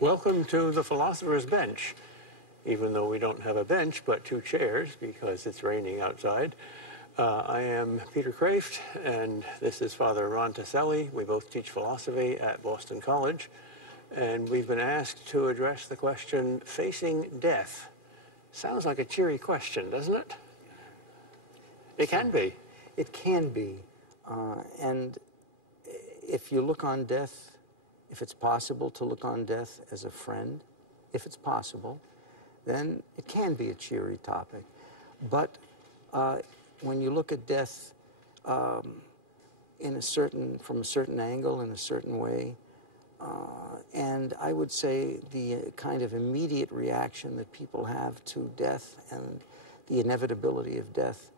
Welcome to the Philosopher's Bench, even though we don't have a bench, but two chairs because it's raining outside. I am Peter Kreeft, and this is Father Ron Tacelli. We both teach philosophy at Boston College, and we've been asked to address the question, facing death. Sounds like a cheery question, doesn't it? It can be. It can be. And if you look on death, if it's possible to look on death as a friend, if it's possible, then it can be a cheery topic. But when you look at death from a certain angle, in a certain way, and I would say the kind of immediate reaction that people have to death and the inevitability of death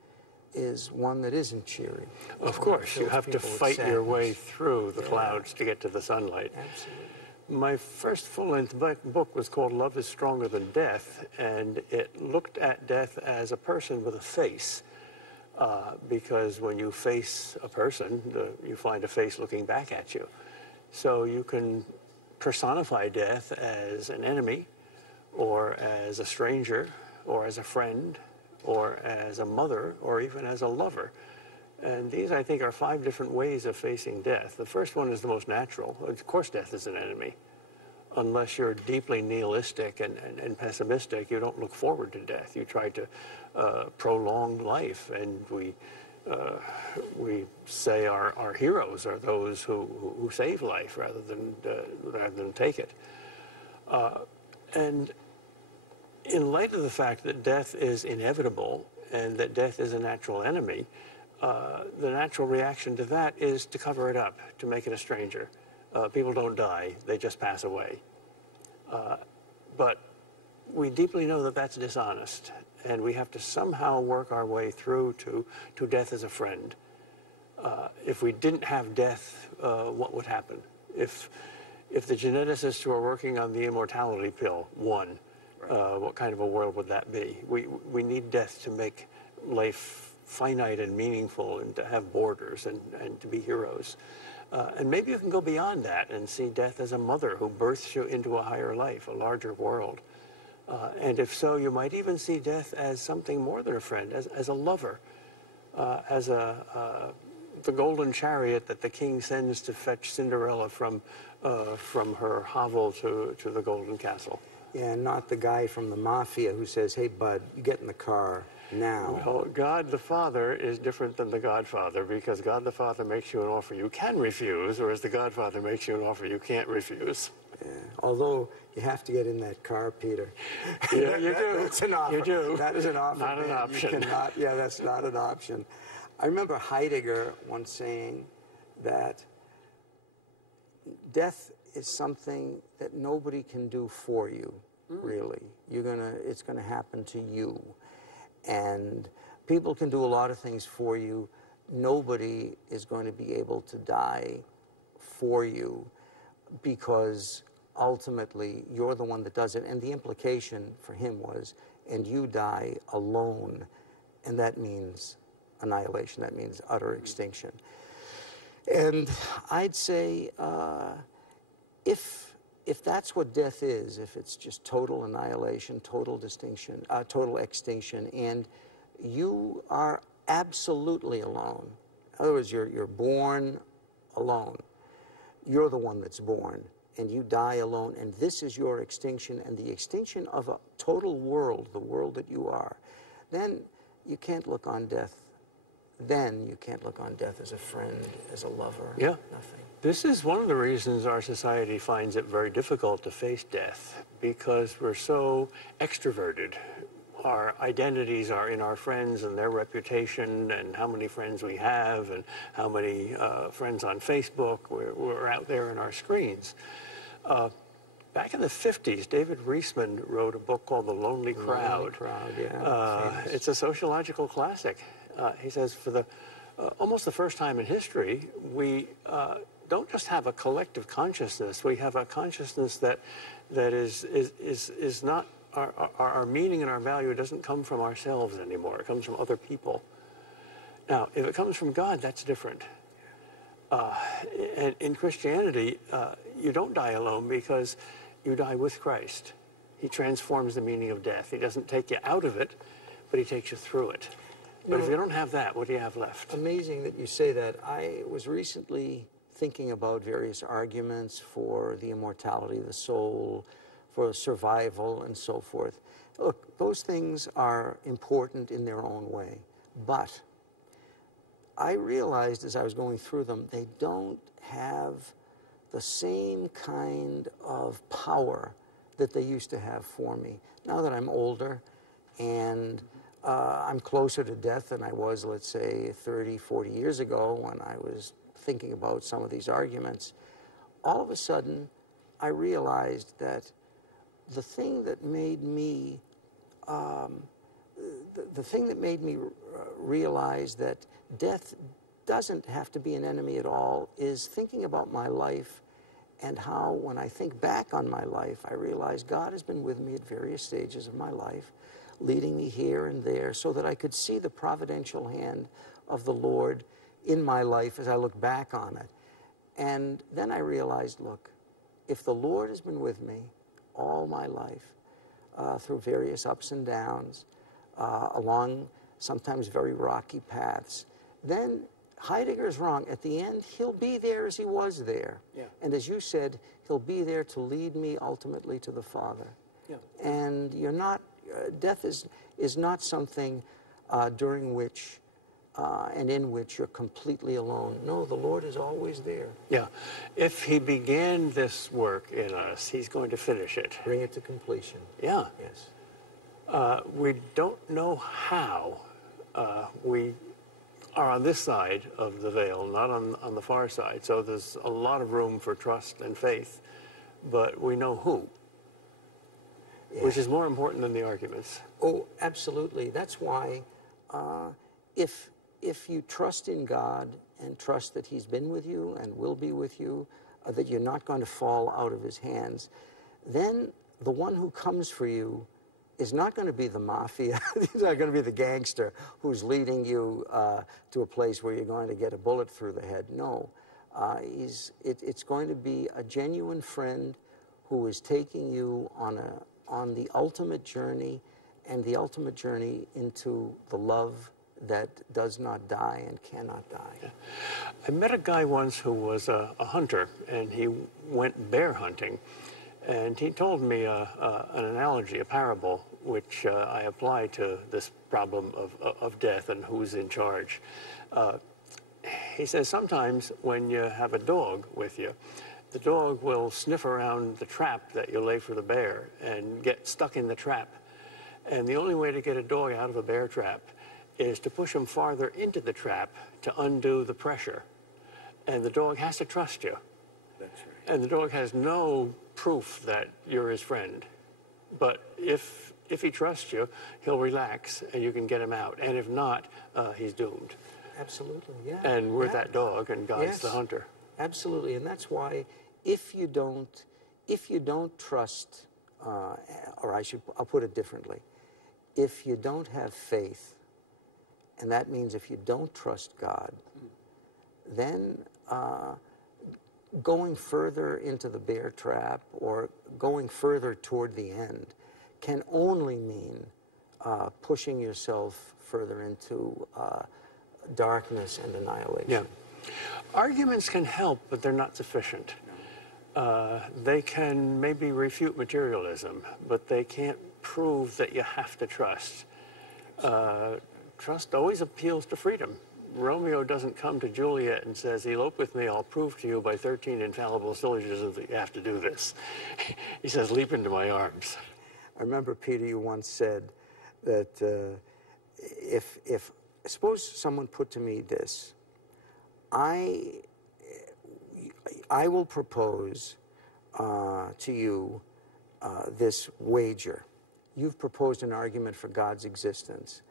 is one that isn't cheery. Of course, you have to fight your way through the clouds to get to the sunlight. Absolutely. My first full-length book was called Love is Stronger Than Death, and it looked at death as a person with a face, because when you face a person, you find a face looking back at you. So you can personify death as an enemy, or as a stranger, or as a friend, or as a mother, or even as a lover. And these, I think, are 5 different ways of facing death. The first one is the most natural. Of course, death is an enemy. Unless you're deeply nihilistic and pessimistic, you don't look forward to death. You try to prolong life, and we say our heroes are those who save life rather than take it. And in light of the fact that death is inevitable and that death is a natural enemy, the natural reaction to that is to cover it up, to make it a stranger. People don't die, they just pass away. But we deeply know that that's dishonest, and we have to somehow work our way through to death as a friend. If we didn't have death, what would happen? If the geneticists who are working on the immortality pill won, what kind of a world would that be? We need death to make life finite and meaningful, and to have borders and to be heroes. And maybe you can go beyond that and see death as a mother who births you into a higher life, a larger world. And if so, you might even see death as something more than a friend, as a lover, as the golden chariot that the king sends to fetch Cinderella from her hovel to the golden castle. Yeah, not the guy from the mafia who says, hey, bud, you get in the car now. Well, God the Father is different than the Godfather, because God the Father makes you an offer you can refuse, whereas the Godfather makes you an offer you can't refuse. Yeah. Although you have to get in that car, Peter. Yeah, you do. That's an offer. You do. That is an offer. Not an option. You cannot, yeah, that's not an option. I remember Heidegger once saying that death is something that nobody can do for you, really. It's gonna happen to you. And people can do a lot of things for you. Nobody is going to be able to die for you, because ultimately you're the one that does it. And the implication for him was, and you die alone. And that means annihilation. That means utter extinction. And I'd say if that's what death is, if it's just total annihilation, total extinction, and you are absolutely alone. In other words, you're born alone. You're the one that's born, and you die alone, and this is your extinction, and the extinction of a total world, the world that you are. Then you can't look on death. Then you can't look on death as a friend, as a lover. Yeah. Nothing. This is one of the reasons our society finds it very difficult to face death, because we're so extroverted. Our identities are in our friends and their reputation and how many friends we have and how many friends on Facebook. We're out there in our screens. Back in the 50s, David Reisman wrote a book called The Lonely Crowd. Yeah. It's a sociological classic. He says for almost the first time in history, we don't just have a collective consciousness. We have a consciousness that is not our meaning and our value doesn't come from ourselves anymore. It comes from other people. Now, if it comes from God, that's different. And in Christianity, you don't die alone, because you die with Christ. He transforms the meaning of death. He doesn't take you out of it, but he takes you through it. But if you don't have that, what do you have left? Amazing that you say that. I was recently thinking about various arguments for the immortality of the soul, for survival, and so forth. Look, those things are important in their own way, but I realized as I was going through them, they don't have the same kind of power that they used to have for me. Now that I'm older and I'm closer to death than I was, let's say, 30, 40 years ago when I was thinking about some of these arguments, all of a sudden I realized that the thing that made me realize that death doesn't have to be an enemy at all is thinking about my life, and how when I think back on my life, I realize God has been with me at various stages of my life, leading me here and there so that I could see the providential hand of the Lord in my life as I look back on it. And then I realized, look, if the Lord has been with me all my life, through various ups and downs, along sometimes very rocky paths, then Heidegger's wrong. At the end, he'll be there as he was there. Yeah. And as you said, he'll be there to lead me ultimately to the Father. Yeah. And you're not, death is not something during which and in which you're completely alone. No, the Lord is always there. Yeah. If he began this work in us, he's going to finish it. Bring it to completion. Yeah. Yes. We don't know how. We are on this side of the veil, not on the far side. So there's a lot of room for trust and faith, but we know who, which is more important than the arguments. Oh, absolutely. That's why if you trust in God and trust that he's been with you and will be with you, that you're not going to fall out of his hands, then the one who comes for you is not going to be the mafia. He's not going to be the gangster who's leading you to a place where you're going to get a bullet through the head. No, it's going to be a genuine friend who is taking you on the ultimate journey, and the ultimate journey into the love that does not die and cannot die. Yeah. I met a guy once who was a hunter, and he went bear hunting. And he told me an analogy, a parable, which I apply to this problem of death and who's in charge. He says sometimes when you have a dog with you, the dog will sniff around the trap that you lay for the bear and get stuck in the trap. And the only way to get a dog out of a bear trap is to push him farther into the trap to undo the pressure. And the dog has to trust you. That's right. And the dog has no proof that you're his friend. But if he trusts you, he'll relax and you can get him out. And if not, he's doomed. Absolutely, yeah. And we're that dog and God's the hunter. Absolutely, and that's why if you don't trust, or I'll put it differently, if you don't have faith, and that means if you don't trust God, then going further into the bear trap or going further toward the end can only mean pushing yourself further into darkness and annihilation. Yeah. Arguments can help, but they're not sufficient. They can maybe refute materialism, but they can't prove that you have to trust. Trust always appeals to freedom. Romeo doesn't come to Juliet and says, elope with me, I'll prove to you by 13 infallible syllogisms that you have to do this. He says, leap into my arms. I remember, Peter, you once said that if suppose someone put to me this, I will propose to you this wager. You've proposed an argument for God's existence.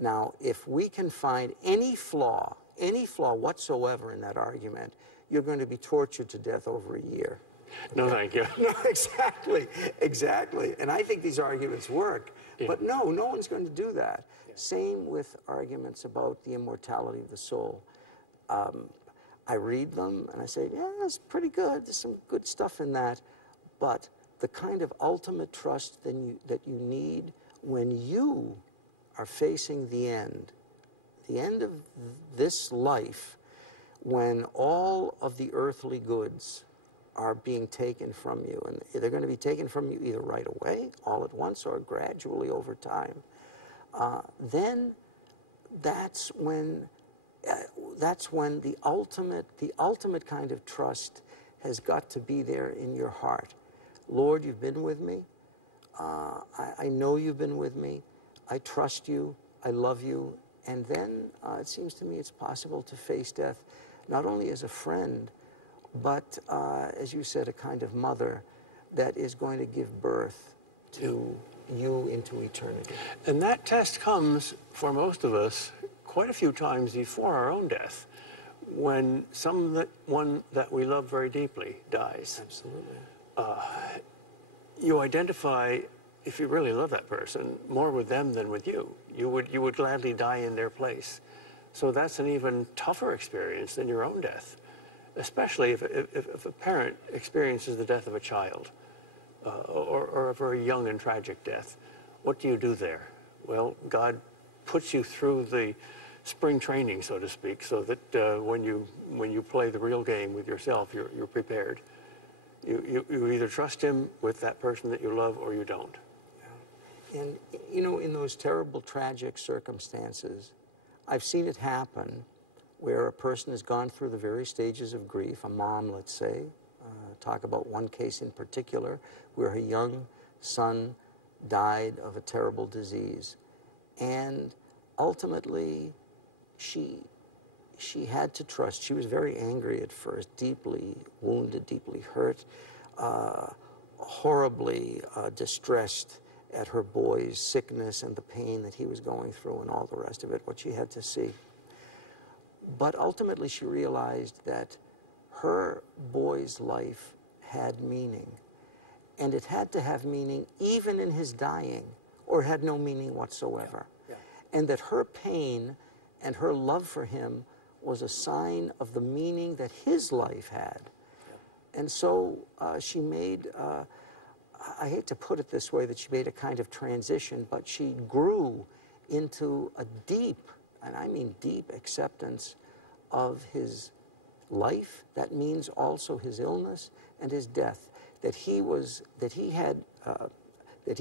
Now, if we can find any flaw whatsoever in that argument, you're going to be tortured to death over a year. No, thank you. No, exactly. And I think these arguments work. Yeah. But no one's going to do that. Yeah. Same with arguments about the immortality of the soul. I read them and I say, yeah, that's pretty good. There's some good stuff in that. But the kind of ultimate trust that you need when you are facing the end of this life, when all of the earthly goods are being taken from you, and they're going to be taken from you either right away, all at once, or gradually over time, then that's when the ultimate kind of trust has got to be there in your heart. Lord, you've been with me. I know you've been with me. I trust you. I love you. And then it seems to me it's possible to face death not only as a friend, but, as you said, a kind of mother that is going to give birth to you into eternity. And that test comes, for most of us, quite a few times before our own death, when someone that we love very deeply dies. Absolutely. You identify, if you really love that person, more with them than with you. You would gladly die in their place. So that's an even tougher experience than your own death, especially if a parent experiences the death of a child, or a very young and tragic death. What do you do there? Well, God puts you through the spring training, so to speak, so that when you play the real game with yourself, you're prepared. You either trust him with that person that you love, or you don't. Yeah. And, you know, in those terrible, tragic circumstances, I've seen it happen where a person has gone through the various stages of grief, a mom, let's say. Talk about one case in particular where her young son died of a terrible disease. And ultimately, she had to trust. She was very angry at first, deeply wounded, deeply hurt, horribly distressed at her boy's sickness and the pain that he was going through and all the rest of it, what she had to see. But ultimately she realized that her boy's life had meaning, and it had to have meaning even in his dying, or it had no meaning whatsoever. Yeah. Yeah. And that her pain and her love for him was a sign of the meaning that his life had. Yeah. And so she made, I hate to put it this way, that she made a kind of transition, but she grew into a deep, and I mean deep, acceptance of his life. That means also his illness and his death. That he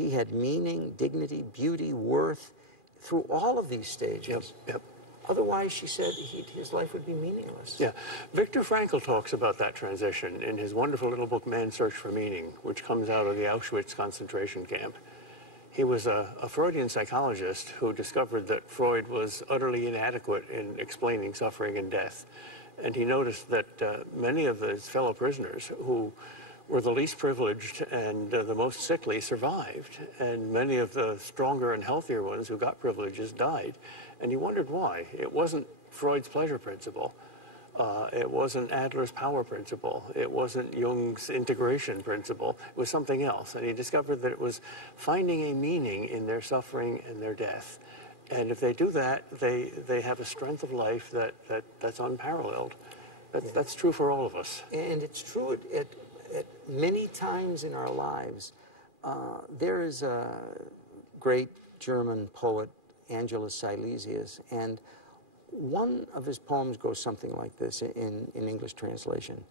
had meaning, dignity, beauty, worth through all of these stages. Yep, yep. Otherwise, she said, his life would be meaningless. Yeah. Viktor Frankl talks about that transition in his wonderful little book, Man's Search for Meaning, which comes out of the Auschwitz concentration camp. He was a Freudian psychologist who discovered that Freud was utterly inadequate in explaining suffering and death. And he noticed that many of his fellow prisoners who were the least privileged and the most sickly survived, and many of the stronger and healthier ones who got privileges died. And he wondered why. It wasn't Freud's pleasure principle. It wasn't Adler's power principle. It wasn't Jung's integration principle. It was something else. And he discovered that it was finding a meaning in their suffering and their death. And if they do that, they have a strength of life that's unparalleled. That's true for all of us. And it's true at many times in our lives. There is a great German poet, Angelus Silesius, and one of his poems goes something like this in English translation.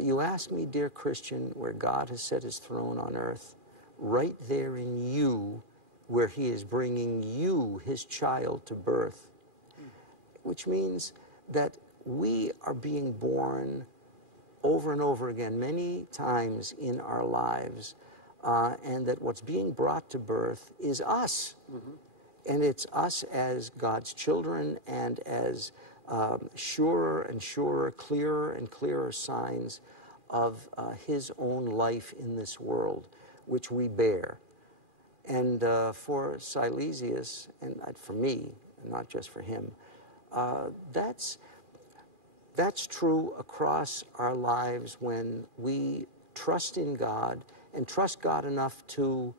You ask me, dear Christian, where God has set his throne on earth, right there in you, where he is bringing you, his child, to birth. Which means that we are being born over and over again, many times in our lives, and that what's being brought to birth is us. Mm-hmm. And it's us as God's children, and as surer and surer, clearer and clearer signs of his own life in this world, which we bear. And for Silesius, and for me, and not just for him, that's true across our lives when we trust in God, and trust God enough to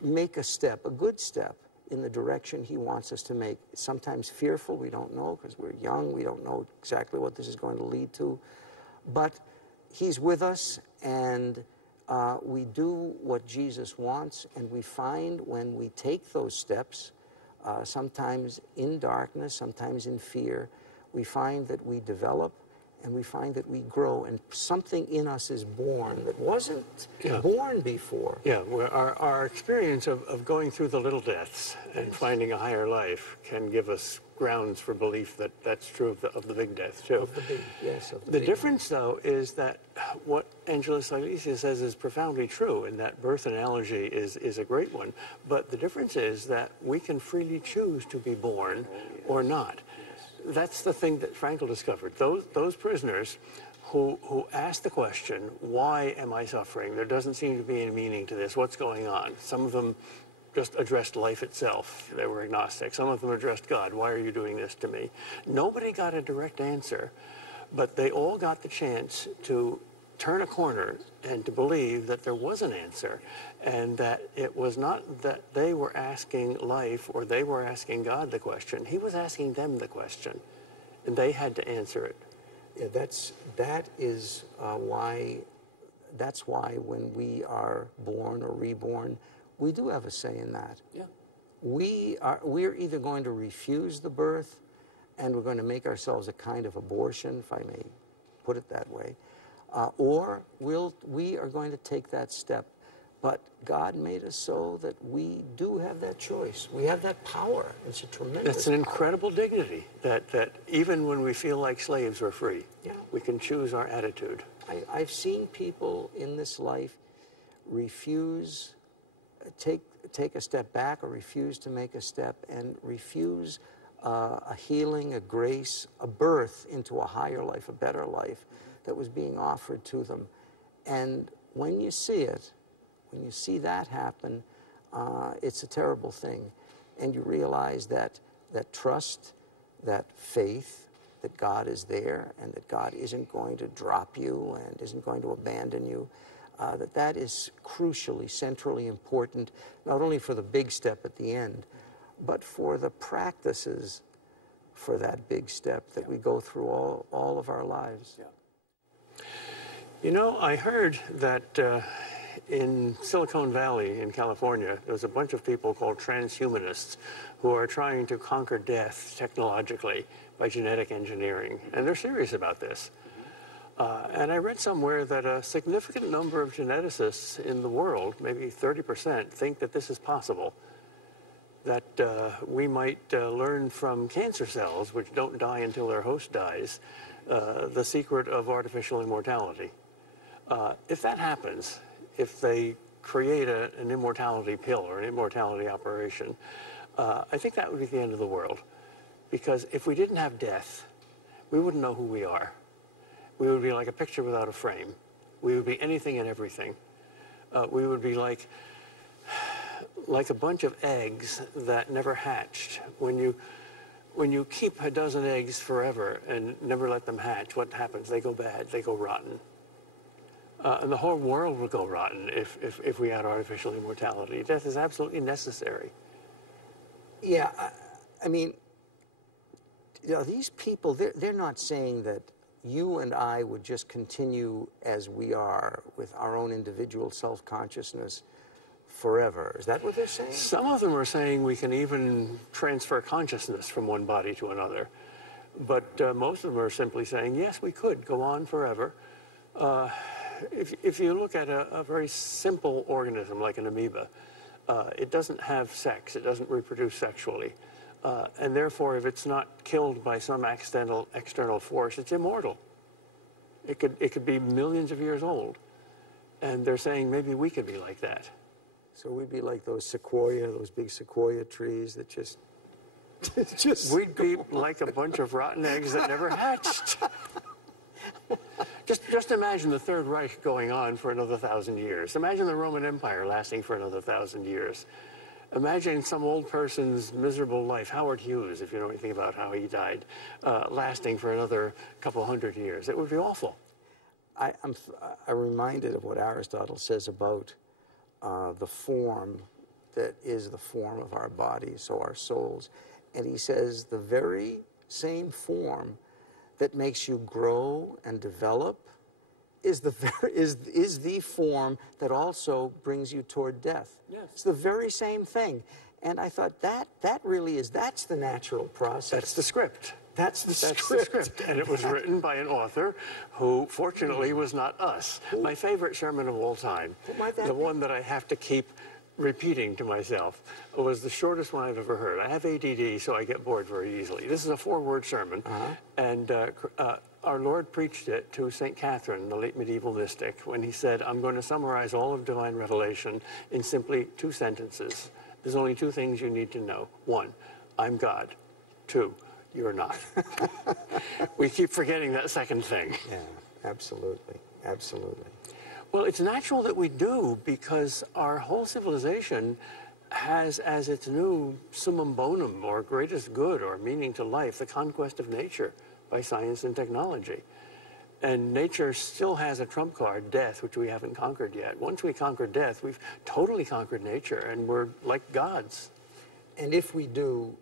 make a step, a good step, in the direction he wants us to make. It's sometimes fearful, we don't know, because we're young, we don't know exactly what this is going to lead to. But he's with us, and we do what Jesus wants, and we find when we take those steps, sometimes in darkness, sometimes in fear, we find that we develop and we find that we grow, and something in us is born that wasn't born before. Yeah, where our experience of going through the little deaths and finding a higher life can give us grounds for belief that that's true of the big death, too. Of the big, yes. Of the difference, though, is that what Angela Silesius says is profoundly true, and that birth analogy is a great one. But the difference is that we can freely choose to be born or not. That's the thing that Frankl discovered. Those prisoners who asked the question, why am I suffering? There doesn't seem to be any meaning to this. What's going on? Some of them just addressed life itself. They were agnostic. Some of them addressed God. Why are you doing this to me? Nobody got a direct answer, but they all got the chance to turn a corner and to believe that there was an answer, and that it was not that they were asking life or they were asking God the question. He was asking them the question, and they had to answer it. Yeah, that's why when we are born or reborn, we do have a say in that. Yeah. We're either going to refuse the birth, and we're going to make ourselves a kind of abortion, if I may put it that way, or we are going to take that step. But God made us so that we do have that choice. We have that power. It's a tremendous It's an incredible dignity that even when we feel like slaves, we're free. Yeah. We can choose our attitude. I've seen people in this life refuse, take a step back, or refuse to make a step, and refuse a healing, a grace, a birth into a higher life, a better life that was being offered to them. And when you see it, when you see that happen, it's a terrible thing. And you realize that trust, that faith, that God is there and that God isn't going to drop you and isn't going to abandon you, that is crucially, centrally important, not only for the big step at the end, but for the practices for that big step that we go through all of our lives. Yeah. You know, I heard that in Silicon Valley in California, there's a bunch of people called transhumanists who are trying to conquer death technologically by genetic engineering, and they're serious about this. And I read somewhere that a significant number of geneticists in the world, maybe 30%, think that this is possible, that we might learn from cancer cells, which don't die until their host dies, the secret of artificial immortality. If that happens, if they create an immortality pill or an immortality operation, I think that would be the end of the world. Because if we didn't have death, we wouldn't know who we are. We would be like a picture without a frame. We would be anything and everything. We would be like a bunch of eggs that never hatched. When you keep a dozen eggs forever and never let them hatch, what happens? They go bad, they go rotten. And the whole world would go rotten if we had artificial immortality. Death is absolutely necessary. Yeah, I mean, you know, these people, they're not saying that you and I would just continue as we are with our own individual self-consciousness forever. Is that what they're saying? Some of them are saying we can even transfer consciousness from one body to another. But most of them are simply saying, yes, we could go on forever. If you look at a very simple organism like an amoeba, it doesn't have sex. It doesn't reproduce sexually. And therefore, if it's not killed by some external force, it's immortal. It could be millions of years old. And they're saying maybe we could be like that. So we'd be like those big sequoia trees that just We'd be like a bunch of rotten eggs that never hatched. Just imagine the Third Reich going on for another 1,000 years. Imagine the Roman Empire lasting for another 1,000 years. Imagine some old person's miserable life, Howard Hughes, if you know anything about how he died, lasting for another couple hundred years. It would be awful. I'm reminded of what Aristotle says about the form that is the form of our bodies, so our souls. And he says the very same form that makes you grow and develop is the form that also brings you toward death. Yes. It's the very same thing. And I thought that really is, that's the natural process. That's the script. That's the That's script. the script. And it was written by an author who, fortunately, was not us. My favorite sermon of all time, the one that I have to keep repeating to myself, was the shortest one I've ever heard. I have ADD, so I get bored very easily. This is a 4-word sermon, and our Lord preached it to St. Catherine, the late medieval mystic, when he said, I'm going to summarize all of divine revelation in simply 2 sentences. There's only 2 things you need to know. 1, I'm God. 2, you're not. We keep forgetting that second thing. Yeah, absolutely, absolutely. Well, it's natural that we do, because our whole civilization has as its new summum bonum, or greatest good, or meaning to life, the conquest of nature by science and technology. And nature still has a trump card, death, which we haven't conquered yet. Once we conquer death, we've totally conquered nature, and we're like gods. And if we do,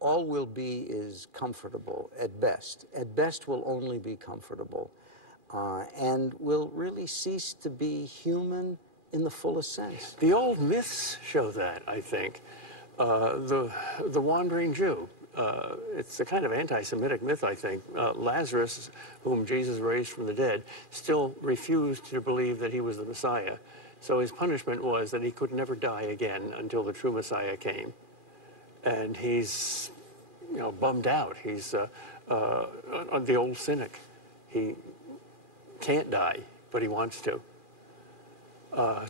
all we'll be is comfortable at best. At best, we'll only be comfortable. And we'll really cease to be human in the fullest sense. The old myths show that, I think. The wandering Jew. It's a kind of anti-Semitic myth, I think. Lazarus, whom Jesus raised from the dead, still refused to believe that he was the Messiah. So his punishment was that he could never die again until the true Messiah came. And he's, bummed out. He's the old cynic. He can't die, but he wants to.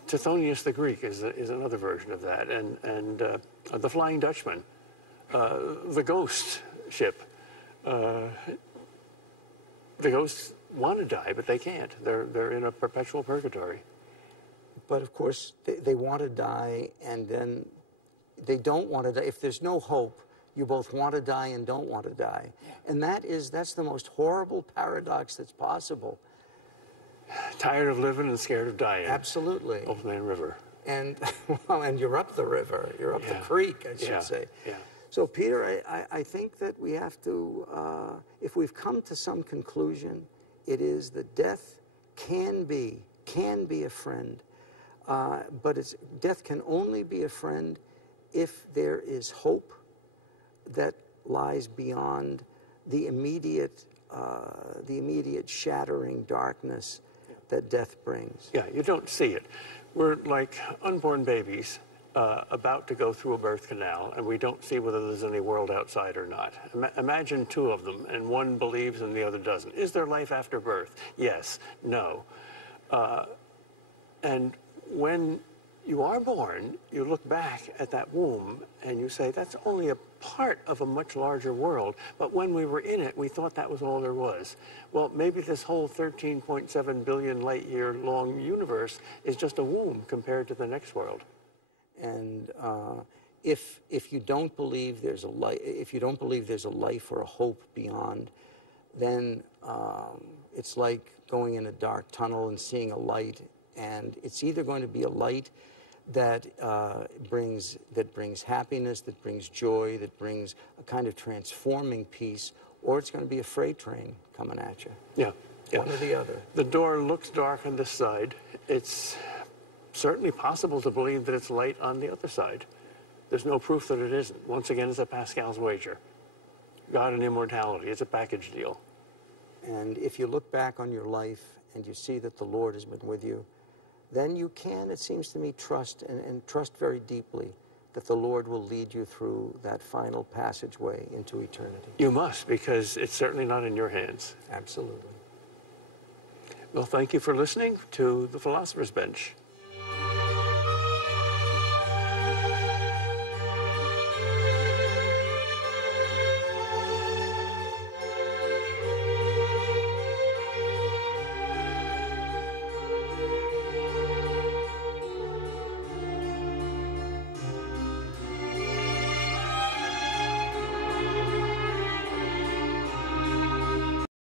Tithonius the Greek is another version of that, and the Flying Dutchman, the ghost ship. The ghosts want to die, but they can't. They're in a perpetual purgatory. But of course, they want to die, and then they don't want to die. If there's no hope, you both want to die and don't want to die. Yeah. And that's the most horrible paradox that's possible. Tired of living and scared of dying. Absolutely. Old Man River. And, well, and you're up the river. You're up the creek, I should say. Yeah. So, Peter, I think that we have to, if we've come to some conclusion, it is that death can be a friend. But death can only be a friend if there is hope that lies beyond the immediate shattering darkness that death brings. Yeah, you don't see it. We're like unborn babies about to go through a birth canal, and we don't see whether there's any world outside or not. Imagine 2 of them, and one believes and the other doesn't. Is there life after birth? Yes. No. And when you are born, you look back at that womb and you say, that's only a part of a much larger world. But when we were in it, we thought that was all there was. Well, maybe this whole 13.7 billion light year long universe is just a womb compared to the next world. And if you don't believe there's a life or a hope beyond, then it's like going in a dark tunnel and seeing a light. And it's either going to be a light that brings happiness, that brings joy, that brings a kind of transforming peace, or it's going to be a freight train coming at you. Yeah. One or the other. The door looks dark on this side. It's certainly possible to believe that it's light on the other side. There's no proof that it isn't. Once again, it's a Pascal's wager. God and immortality, it's a package deal. And if you look back on your life and you see that the Lord has been with you, then you can, it seems to me, trust and trust very deeply that the Lord will lead you through that final passageway into eternity. You must, because it's certainly not in your hands. Absolutely. Well, thank you for listening to The Philosopher's Bench.